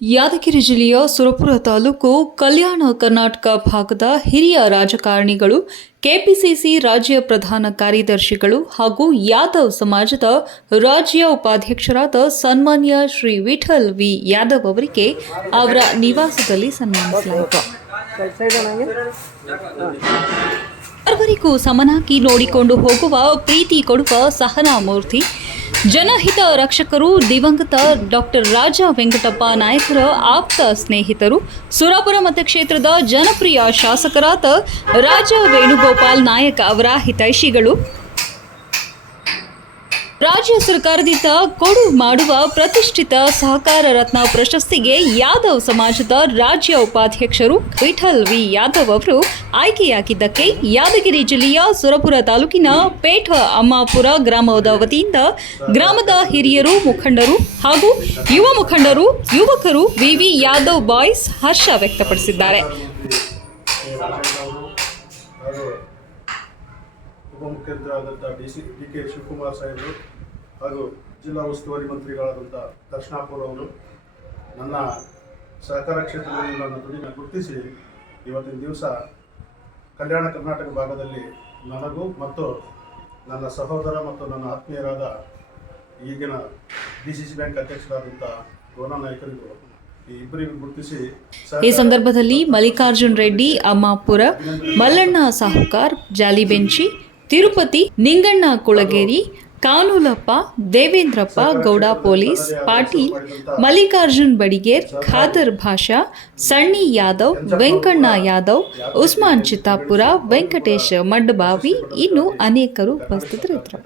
ಯಾದಗಿರಿ ಜಿಲ್ಲೆಯ ಸುರಪುರ ತಾಲೂಕು ಕಲ್ಯಾಣ ಕರ್ನಾಟಕ ಭಾಗದ ಹಿರಿಯ ರಾಜಕಾರಣಿಗಳು, ಕೆಪಿಸಿಸಿ ರಾಜ್ಯ ಪ್ರಧಾನ ಕಾರ್ಯದರ್ಶಿಗಳು ಹಾಗೂ ಯಾದವ್ ಸಮಾಜದ ರಾಜ್ಯ ಉಪಾಧ್ಯಕ್ಷರಾದ ಸನ್ಮಾನ್ಯ ಶ್ರೀ ವಿಠಲ್ ವಿ ಯಾದವ್ ಅವರಿಗೆ ಅವರ ನಿವಾಸದಲ್ಲಿ ಸನ್ಮಾನಿಸಲಾಯಿತು. ಸರ್ವರಿಗೂ ಸಮನಾಗಿ ನೋಡಿಕೊಂಡು ಹೋಗುವ, ಪ್ರೀತಿ ಕೊಡುವ ಸಹನಾ ಮೂರ್ತಿ, ಜನಹಿತ ರಕ್ಷಕರು, ದಿವಂಗತ ಡಾಕ್ಟರ್ ರಾಜ ವೆಂಕಟಪ್ಪ ನಾಯಕರ ಆಪ್ತ ಸ್ನೇಹಿತರು, ಸುರಪುರ ಮತಕ್ಷೇತ್ರದ ಜನಪ್ರಿಯ ಶಾಸಕರಾದ ರಾಜ ವೇಣುಗೋಪಾಲ್ ನಾಯಕ್ ಅವರ ಹಿತೈಷಿಗಳು, ರಾಜ್ಯ ಸರ್ಕಾರದಿಂದ ಕೊಡು ಮಾಡುವ ಪ್ರತಿಷ್ಠಿತ ಸಹಕಾರ ರತ್ನ ಪ್ರಶಸ್ತಿಗೆ ಯಾದವ್ ಸಮಾಜದ ರಾಜ್ಯ ಉಪಾಧ್ಯಕ್ಷರು ವಿಠಲ್ ವಿ ಯಾದವ್ ಅವರು ಆಯ್ಕೆಯಾಗಿದ್ದಕ್ಕೆ ಯಾದಗಿರಿ ಜಿಲ್ಲೆಯ ಸುರಪುರ ತಾಲೂಕಿನ ಪೇಠ ಅಮ್ಮಾಪುರ ಗ್ರಾಮದ ವತಿಯಿಂದ ಗ್ರಾಮದ ಹಿರಿಯರು, ಮುಖಂಡರು ಹಾಗೂ ಯುವ ಮುಖಂಡರು, ಯುವಕರು ವಿವಿ ಯಾದವ್ ಬಾಯ್ಸ್ ಹರ್ಷ ವ್ಯಕ್ತಪಡಿಸಿದ್ದಾರೆ. ಉಪಮುಖ್ಯಮಂತ್ರಿಯಾದಂಥ ಡಿ.ಕೆ. ಶಿವಕುಮಾರ್ ಸಾಹೇಬರು ಹಾಗೂ ಜಿಲ್ಲಾ ಉಸ್ತುವಾರಿ ಮಂತ್ರಿಗಳಾದಂಥ ದರ್ಶನಾಪುರ ಅವರು ನನ್ನ ಸಹಕಾರ ಕ್ಷೇತ್ರದಲ್ಲಿ ನನ್ನ ದುಡಿಮೆ ಗುರುತಿಸಿ ಇವತ್ತಿನ ದಿವಸ ಕಲ್ಯಾಣ ಕರ್ನಾಟಕ ಭಾಗದಲ್ಲಿ ನನಗೂ ಮತ್ತು ನನ್ನ ಸಹೋದರ ಮತ್ತು ನನ್ನ ಆತ್ಮೀಯರಾದ ಈಗಿನ DCC ಬ್ಯಾಂಕ್ ಅಧ್ಯಕ್ಷರಾದಂಥ ಗೋನಾ ನಾಯಕರಿಗೂ ಈ ಸಂದರ್ಭದಲ್ಲಿ ಮಲ್ಲಿಕಾರ್ಜುನ್ ರೆಡ್ಡಿ ಅಮ್ಮಾಪುರ, ಮಲ್ಲಣ್ಣ ಸಾಹುಕಾರ್ ಜಾಲಿಬೆಂಚಿ, ತಿರುಪತಿ, ನಿಂಗಣ್ಣ ಕುಳಗೇರಿ, ಕಾನೂಲಪ್ಪ, ದೇವೇಂದ್ರಪ್ಪ ಗೌಡ ಪೊಲೀಸ್, ಪಾಟೀಲ್, ಮಲ್ಲಿಕಾರ್ಜುನ್ ಬಡಿಗೇರ್, ಖಾದರ್ ಭಾಷಾ, ಸಣ್ಣಿ ಯಾದವ್, ವೆಂಕಣ್ಣ ಯಾದವ್, ಉಸ್ಮಾನ್ ಚಿತ್ತಾಪುರ, ವೆಂಕಟೇಶ್ ಮಡ್ಡಬಾವಿ, ಇನ್ನು ಅನೇಕರು ಉಪಸ್ಥಿತರಿದ್ದರು.